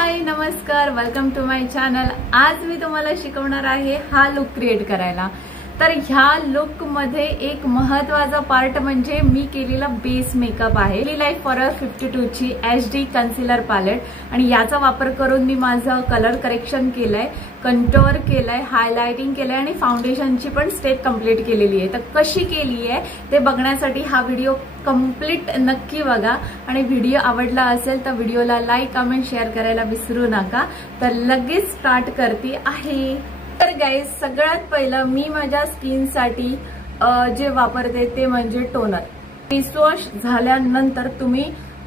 हाय नमस्कार, welcome to my channel. आज मी तुम्हाला शिकवणार आहे हा लुक क्रिएट करायला। तर ह्या लुक मध्ये एक महत्त्वाचा पार्ट म्हणजे मी केलेला बेस मेकअप आहे। ली लाईफ फॉरएवर 52 ची HD कन्सिलर पॅलेट आणि याचा वापर करून मी माझं कलर करेक्शन केलंय, कंटूर केलंय, हायलाइटिंग केलंय आणि फाउंडेशनची पण स्टेप कंप्लीट केलेली आहे। तर कशी केली आहे ते बघण्यासाठी हा व्हिडिओ कंप्लीट नक्की बघा आणि व्हिडिओ आवडला असेल तर व्हिडिओला लाईक, कमेंट, शेअर करायला विसरू नका। तर लगेच स्टार्ट करते आहे। तर गाइस, सगळ्यात पहिलं मी माझ्या स्किनसाठी जे वापरते ते म्हणजे टोनर। फेस वॉश झाल्यानंतर तुम्ही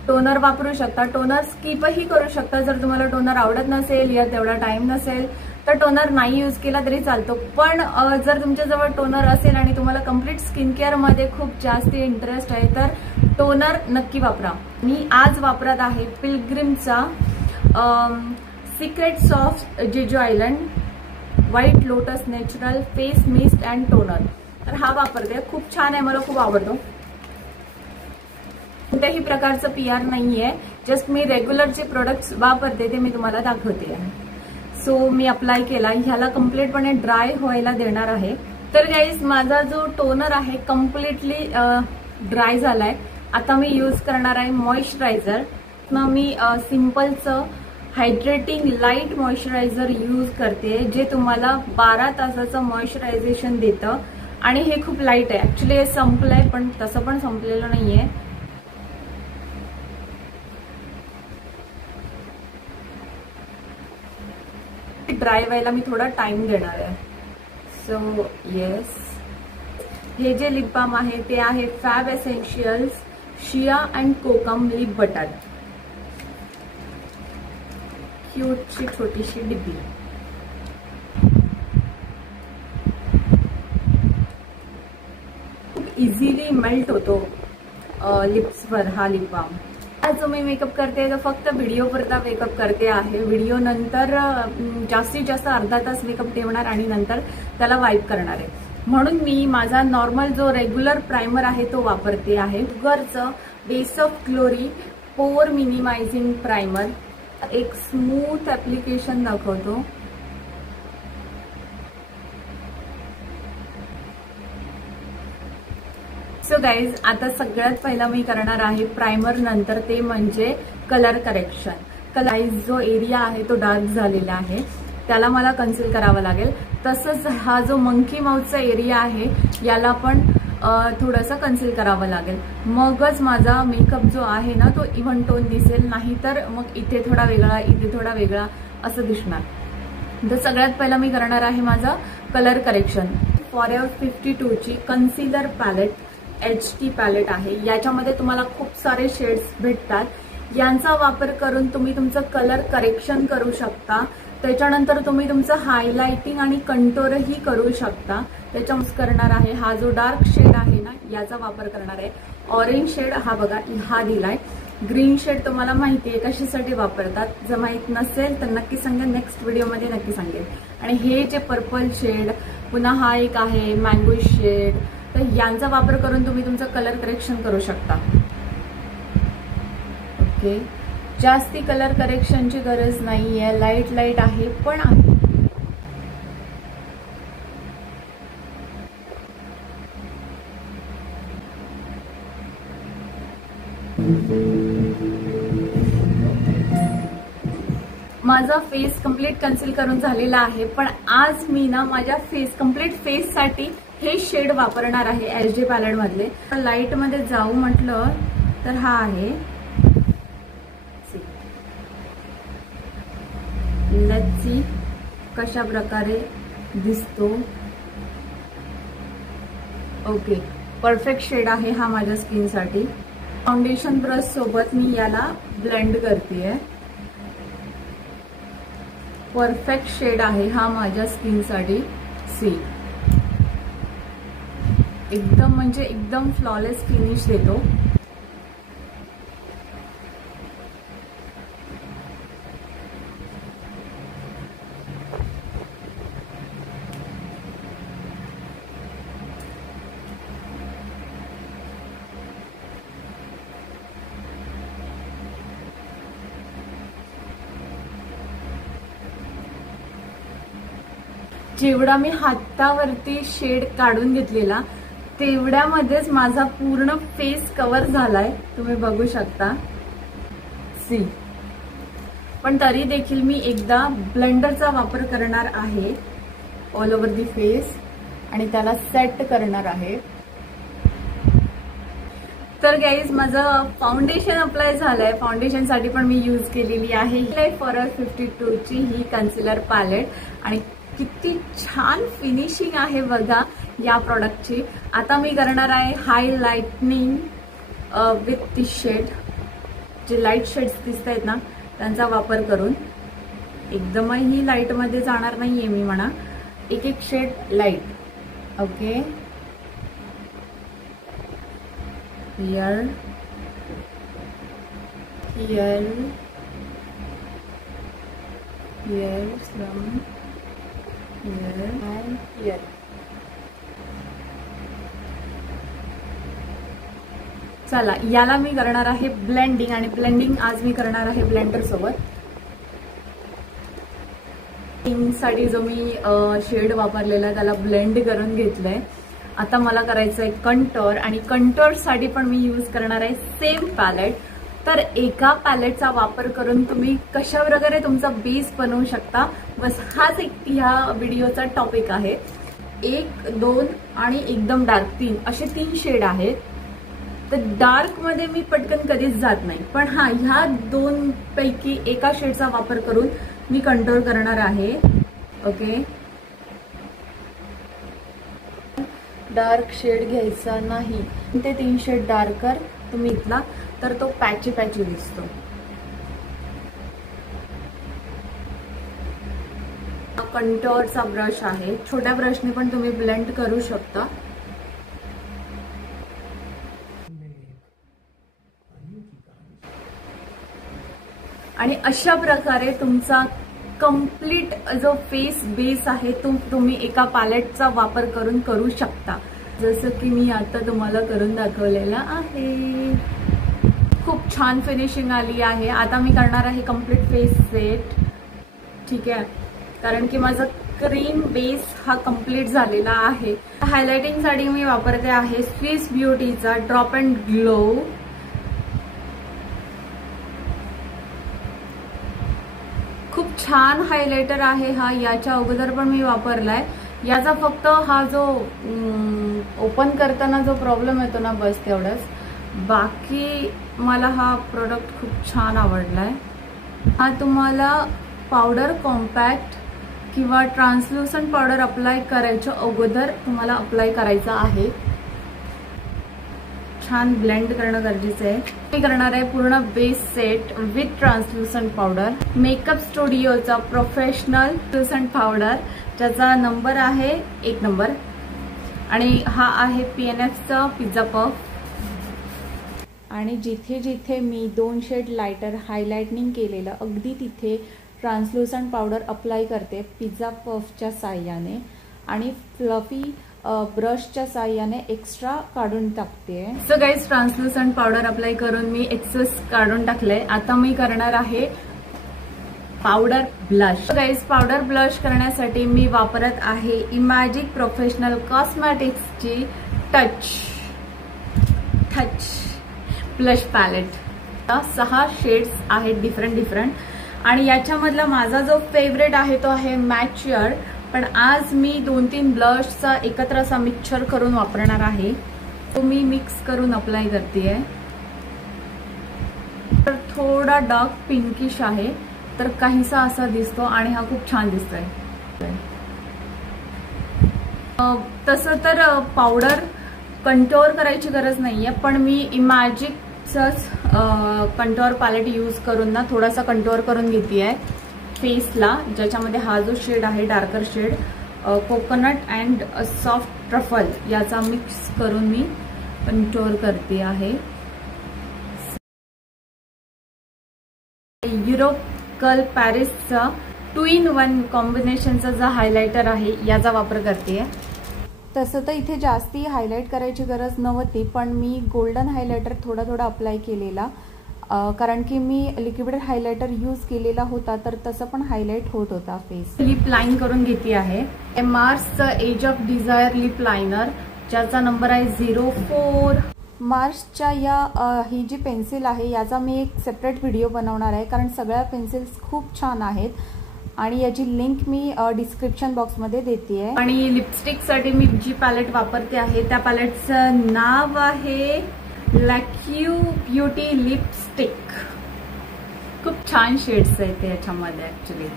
टोनर वापरू शकता। टोनर स्किपही करू शकता जर तुम्हाला टोनर आवडत नसेल या तेवढा टाइम नसेल तर टोनर नाही यूज केला तरी चालतो। पण जर तुमच्याजवळ टोनर असेल आणि तुम्हाला कंप्लीट स्किन केअर मध्ये खूप जास्त इंटरेस्ट आहे तर टोनर नक्की वापरा। मी आज वापरत आहे पिलग्रिमचा सिक्रेट सॉफ्ट जेजू island white lotus natural face mist and toner. तर हा वापरते, खूप छान आहे, मला खूप आवडतो। कोणत्याही प्रकारचं PR नाहीये, जस्ट मी रेग्युलर जे प्रोडक्ट्स वापरते ते मी तुम्हाला दाखवते आहे। सो मी अप्लाय केला, ह्याला कम्प्लीटपणे ड्राय व्हायला देणार आहे। तर गाइस, माझा जो टोनर आहे कम्प्लीटली ड्राय झालाय। आता मी यूज करणार आहे मॉइश्चरायझर। मग मी सिंपलचं हायड्रेटिंग लाईट मॉइश्चरायझर यूज करते जे तुम्हाला 12 तासाचं मॉइश्चरायझेशन देतं आणि हे खूप लाईट आहे। ऍक्च्युली हे संपलंय पण तसं पण संपलेलं नाहीये। ड्राय व्हायला मी थोडा टाइम देणार आहे। सो येस, हे जे लिप बाम आहे ते आहे fab essentials shea and kokum lip butter. क्यूटची छोटीशी डिब्बी। खूप इझिली मेल्ट होतो लिप्सवर हा लिप बाम। आज जो मी मेकअप करते तो फक्त व्हिडिओ पुरता मेकअप करते आहे। व्हिडिओ नंतर जास्तीत जास्त अर्धा तास मेकअप ठेवणार आणि नंतर त्याला वाईप करणार आहे। म्हणून मी माझा नॉर्मल जो रेग्युलर प्रायमर आहे तो वापरते आहे। शुगरचं बेस ऑफ ग्लोरी पोर मिनिमायझिंग प्रायमर। एक स्मूथ ऍप्लिकेशन दाखवतो। सो गाइज, आता सगळ्यात पहिला मी करणार आहे प्रायमर, नंतर ते म्हणजे कलर करेक्शन। कलर जो एरिया आहे तो डार्क झालेला आहे त्याला मला कन्सील करावं लागेल। तसंच हा जो मंकी माउथचा एरिया आहे याला पण थोडंसं कन्सील करावं लागेल। मगच माझा मेकअप जो आहे ना तो इव्हन टोन दिसेल, नाही तर मग इथे थोडा वेगळा इथे थोडा वेगळा असं दिसणार। तर सगळ्यात पहिला मी करणार आहे माझा कलर करेक्शन। फॉरएवर 52 ची कन्सिलर पॅलेट HD पॅलेट आहे। याच्यामध्ये तुम्हाला खूप सारे शेड्स भेटतात। यांचा वापर करून तुम्ही तुमचं कलर करेक्शन करू शकता। त्याच्यानंतर तुम्ही तुमचं हायलाइटिंग आणि कंटूरही करू शकता। त्याच्यामुळे करणार आहे हा जो डार्क शेड आहे ना याचा वापर करणार आहे। ऑरेंज शेड हा बघा हा दिलाय। ग्रीन शेड तुम्हाला माहिती आहे कशासाठी वापरतात, जर माहित नसेल तर नक्की सांगा, नेक्स्ट व्हिडिओमध्ये नक्की सांगेल। आणि हे जे पर्पल शेड, पुन्हा हा एक आहे मँगो शेड, तर यांचा वापर करून तुम्ही तुमचं कलर करेक्शन करू शकता। ओके, जास्ती कलर करेक्शनची गरज नाहीये, लाईट लाईट आहे पण आहे। माझा फेस कंप्लीट कन्सील करून झालेला आहे, पण आज मी ना माझ्या कंप्लीट फेस साठी हे शेड वापरणार आहे HD पॅलेट मधले। लाईट मध्ये जाऊ म्हटलं तर हा आहे, लेट्स सी कशा प्रकारे दिसतो। ओके, परफेक्ट शेड आहे हा माझ्या स्किन साठी। फाउंडेशन ब्रश सोबत मी याला ब्लेंड करतेय। परफेक्ट शेड आहे हा माझ्या स्किन साठी। सी, एकदम म्हणजे एकदम फ्लॉलेस फिनिश देतो। जेवढा मी हातावरती शेड काढून घेतलेला तेवढ्यामध्येच माझा पूर्ण फेस कव्हर झालाय, तुम्ही बघू शकता. सी, पण तरी देखील मी एकदा ब्लेंडरचा वापर करणार आहे ऑल ओव्हर दी फेस आणि त्याला सेट करणार आहे. तर गाईज, माझं फाउंडेशन अप्लाय झालंय. फाउंडेशन साठी पण मी यूज केलेली आहे फॉरएवर 52 ची ही कन्सिलर पॅलेट आणि किती छान फिनिशिंग आहे बघा या प्रोडक्टची. आता मी करणार आहे हायलाइटनिंग विथ दी शेड. जे लाईट शेड्स दिसत आहेत ना त्यांचा वापर करून. एकदमही लाईट मध्ये जाणार नाहीये मी म्हणा, एक एक shade light. Okay, here here here some here and here. चला, याला मी करणार आहे ब्लेंडिंग आणि ब्लेंडिंग आज मी करणार आहे ब्लेंडर सोबत. साठी जो मी शेड वापरलेला त्याला ब्लेंड करून घेतलंय. आता मला करायचंय कंटोर आणि कंटोर साठी पण मी यूज करणार आहे सेम पॅलेट. तर एका पॅलेटचा वापर करून तुम्ही कशा प्रकारे तुमचा बेस बनवू शकता, बस हाच एक ह्या व्हिडिओचा टॉपिक आहे. 1, 2 आणि एकदम डार्क 3 असे 3 शेड आहेत. तर डार्क मध्ये मी पटकन कधीच जात नाही, पण हा ह्या 2 पैकी एका शेडचा वापर करून मी कंट्रोल करणार आहे. ओके, डार्क शेड घ्यायचा नाही. ते 3 शेड डार्कर तुम्ही इथला तर तो पॅची पॅची दिसतो. कंटोरचा ब्रश आहे, छोट्या ब्रशने पण तुम्ही ब्लेंड करू शकता. आणि अशा प्रकारे तुमचा कंप्लीट जो फेस बेस आहे तो तुम्ही एका पॅलेटचा वापर करून करू शकता, जसं की मी आता तुम्हाला करून दाखवलेला आहे. खूप छान फिनिशिंग आली आहे. आता मी करणार आहे कंप्लीट फेस सेट. ठीक आहे, कारण की माझा क्रीम बेस हा कंप्लीट झालेला आहे. हायलायटिंग साठी मी वापरते आहे स्विस ब्युटीचा ड्रॉप अँड ग्लो. खूप छान हायलायटर आहे हा. याच्या अगोदर पण मी वापरलाय. याचा फक्त हा जो ओपन करताना जो प्रॉब्लेम येतो ना, बस तेवढंच. बाकी मला हा प्रोडक्ट खूप छान आवडलाय. हा तुम्हाला पावडर कॉम्पॅक्ट किंवा ट्रान्सल्युसंट पावडर अप्लाय करायच्या अगोदर तुम्हाला अप्लाय करायचा आहे. छान ब्लेंड करणं गरजेचं आहे. मी करणार आहे पूर्ण base set with translucent powder. Makeup स्टुडिओचा प्रोफेशनल ट्रान्सल्युसंट पावडर, ज्याचा नंबर आहे 1 नंबर आणि हा आहे PNFचा पिझ्झा पफ. आणि जिथे जिथे मी 2 शेड लायटर हायलाइटनिंग केलेलं अगदी तिथे ट्रान्सल्युसंट पावडर अप्लाय करते पिझ्झा पफच्या साह्याने आणि फ्लफी ब्रशच्या साह्याने एक्स्ट्रा काढून टाकते. So guys, translucent powder apply करून मी एक्सेस काढून टाकले. आता मी करणार आहे powder blush. Guys, powder blush करण्यासाठी मी वापरत आहे इमॅजिक प्रोफेशनल कॉस्मेटिक्सची टच ब्लश पॅलेट. 6 शेड्स आहेत डिफरंट आणि याच्यामधला माझा जो फेवरेट आहे तो आहे मॅच्युअर. पण आज मी 2-3 ब्लशचा एकत्र असा मिक्सचर करून वापरणार आहे. तो मी मिक्स करून अप्लाय करते. तर थोडा डार्क पिंकिश आहे, तर काहीसा असा दिसतो आणि हा खूप छान दिसतोय. तसं तर पावडर कंटोर करायची गरज नाहीये, पण मी इमॅजिकच कंटोर पॅलेट यूज करून ना थोडासा कंटोर करून घेतेय फेसला, ज्याच्यामध्ये हा जो शेड आहे darker shade coconut and soft truffle याचा मिक्स करून मी कंटोर करते आहे. युरोप कर्ल पॅरिसचा 2-in-1 कॉम्बिनेशनचा जो हायलायटर आहे याचा वापर करते. तसं तर इथे जास्ती हायलाइट करायची गरज नव्हती, पण मी गोल्डन हायलायटर थोडा अप्लाय केलेला कारण की मी लिक्विड हायलायटर यूज केलेला होता, तर तसं पण हायलाइट होत होता फेस. लिप लाईन करून घेतली आहे. मार्सचं edge of desire lip liner, ज्याचा नंबर आहे 04. मार्सच्या ही जी पेन्सिल आहे याचा मी एक सेपरेट व्हिडिओ बनवणार आहे, कारण सगळ्या पेन्सिल्स खूप छान आहेत आणि याची लिंक मी डिस्क्रिप्शन बॉक्समध्ये देते आहे. आणि लिपस्टिकसाठी मी जी पॅलेट वापरते आहे त्या पॅलेटचं नाव आहे लॅक्यू ब्युटी लिपस्टिक. खूप छान शेड्स आहेत याच्यामध्ये ॲक्च्युली.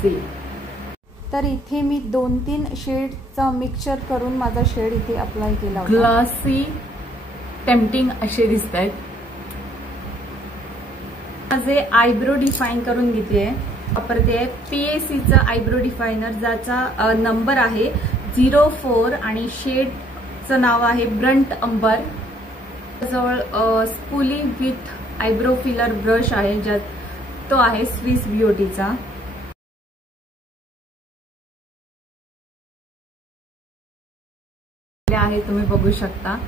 सी, तर इथे मी 2-3 शेडचा मिक्सचर करून माझा शेड इथे अप्लाय केला. ग्लॉसी टेम्पटिंग असे दिसत आहेत. माझे आयब्रो डिफाईन करून घेते. वापरते PACचं आयब्रो डिफायनर, ज्याचा नंबर आहे 04 आणि शेडचं नाव आहे ब्रंट अंबर. जवळ spoolie with eyebrow filler brush आहे, ज्यात तो आहे स्विस ब्युटीचा. आहे तुम्ही बघू शकता.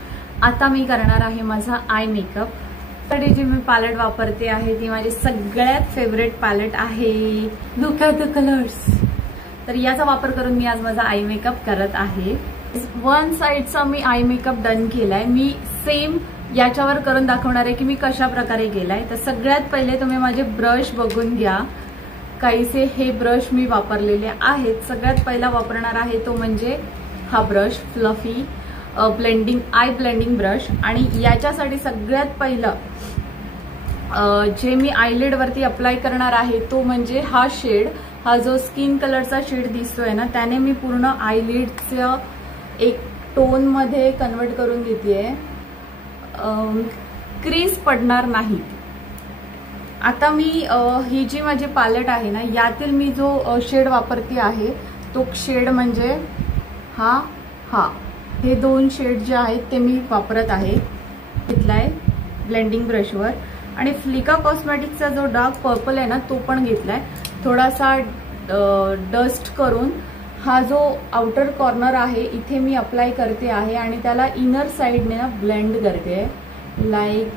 आता मी करणार आहे माझा आय मेकअप. तर जी मी पॅलेट वापरते आहे ती माझी सगळ्यात फेवरेट पॅलेट आहे. Look at the colours. तर याचा वापर करून मी आज माझा आय मेकअप करत आहे. वन साइडचा मी आय मेकअप डन केलाय. मी सेम याच्यावर करून दाखवणार आहे की मी कशा प्रकारे केलाय. तर सगळ्यात पहिले तुम्ही माझे ब्रश बघून घ्या. काहीसे हे ब्रश मी वापरलेले आहेत. सगळ्यात पहिला वापरणार आहे तो म्हणजे हा brush, fluffy blending I blending brush. आणि याच्यासाठी सगळ्यात पहिलं जे मी आयलिड वरती अप्लाय करणार आहे तो म्हणजे हा शेड. हा जो स्किन कलरचा शेड दिसतोय ना, त्याने मी पूर्ण आयलिडचं एक टोन मध्ये कन्वर्ट करून घेतेय. क्रीज पडणार नाही. आता मी ही जी माझी पॅलेट आहे ना, यातील मी जो शेड वापरते आहे तो शेड म्हणजे हा हे 2 शेड जे आहेत ते मी वापरत आहे. घेतलाय ब्लेंडिंग ब्रशवर. आणि फ्लिका कॉस्मेटिकचा जो डार्क पर्पल आहे ना तो पण घेतलाय. थोडासा डस्ट करून हा जो आउटर कॉर्नर आहे इथे मी अप्लाय करते आहे आणि त्याला इनर साइडने ना ब्लेंड करते लाईक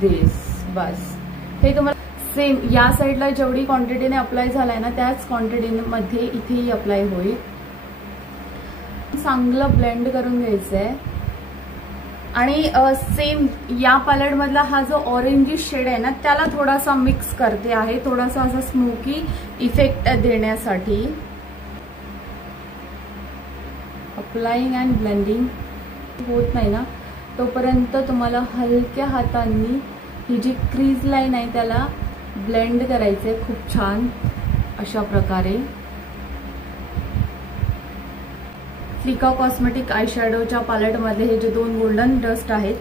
दिस. बस हे तुम्हाला सेम या साइडला जेवढी क्वांटिटीने अप्लाय झालाय ना त्याच क्वांटिटीमध्ये इथेही अप्लाय होईल. चांगलं ब्लेंड करून घ्यायचंय. आणि सेम या पॅलेट मधला हा जो ऑरेंजी शेड आहे ना त्याला थोडासा मिक्स करते आहे, थोडासा असा स्मोकी इफेक्ट देण्यासाठी. अप्लाइंग अँड ब्लेंडिंग होत नाही ना तोपर्यंत तुम्हाला हलक्या हातांनी ही जी क्रीज लाईन आहे त्याला ब्लेंड करायचंय खूप छान अशा प्रकारे. फ्लिका कॉस्मेटिक आय शॅडोच्या पॅलेटमधले हे जे 2 गोल्डन डस्ट आहेत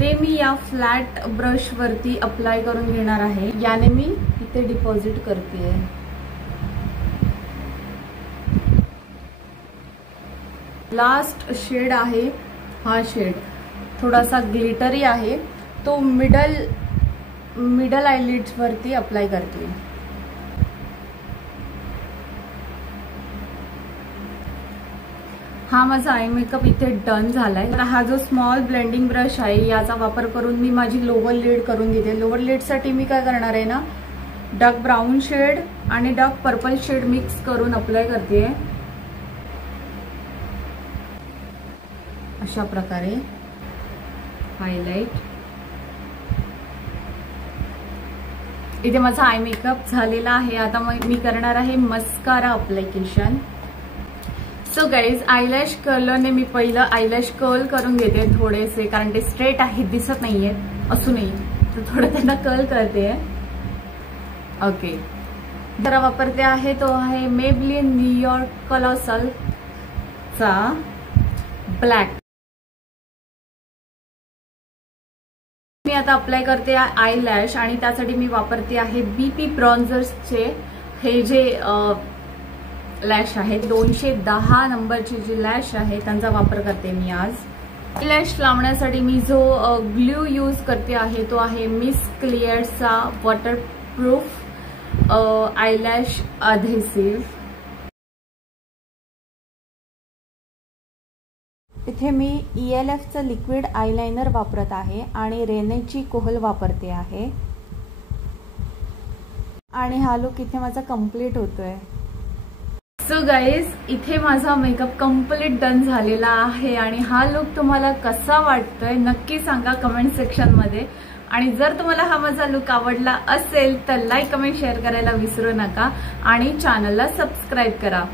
ते मी या फ्लॅट ब्रश वरती अप्लाय करून घेणार आहे. याने मी इथे डिपॉझिट करते. लास्ट शेड आहे हा शेड, थोडासा ग्लिटरी आहे. तो मिडल आयलिड्स वरती अप्लाय करते. हा माझा आय मेकअप इथे डन झालाय. तर हा जो स्मॉल ब्लेंडिंग ब्रश आहे याचा वापर करून मी माझी लोअर लिड करून घेते. लोअर लिड साठी मी काय करणार आहे ना, डार्क ब्राऊन शेड आणि डार्क पर्पल शेड मिक्स करून अप्लाय करते अशा प्रकारे. हायलाइट. इथे माझा आय मेकअप झालेला आहे. आता मी करणार आहे मस्कारा अप्लिकेशन. सो गाईज, आयलॅश कर्लरने मी पहिलं आयलॅश कर्ल करून घेते थोडेसे, कारण ते स्ट्रेट आहेत दिसत नाहीये असूनही, तर थोडं त्यांना कर्ल करते. ओके, जरा वापरते आहे तो आहे मेबलिन न्यूयॉर्क कॉलोसल चा ब्लॅक. मी आता अप्लाय करते आयलॅश आणि त्यासाठी मी वापरते आहे BP ब्रॉन्झर्सचे हे जे लॅश आहे 210 नंबरची जी लॅश आहे त्यांचा वापर करते मी आज. लॅश लावण्यासाठी मी जो ग्लू यूज करते आहे तो आहे मिस क्लिअरचा वॉटरप्रूफ आयलॅश अधेसिव्ह. इथे मी ELFचं लिक्विड आयलाइनर वापरत आहे आणि रेनेची कोहल वापरते आहे आणि हा लुक इथे माझा कंप्लीट होतोय। सो गाईज, इथे माझा मेकअप कंप्लीट डन झालेला आहे आणि हा लुक तुम्हाला कसा वाटतोय नक्की सांगा कमेंट सेक्शन मध्ये। आणि जर तुम्हाला हा माझा लुक आवडला असेल तर लाईक, कमेंट, शेअर करायला विसरू नका आणि चॅनलला सबस्क्राईब करा।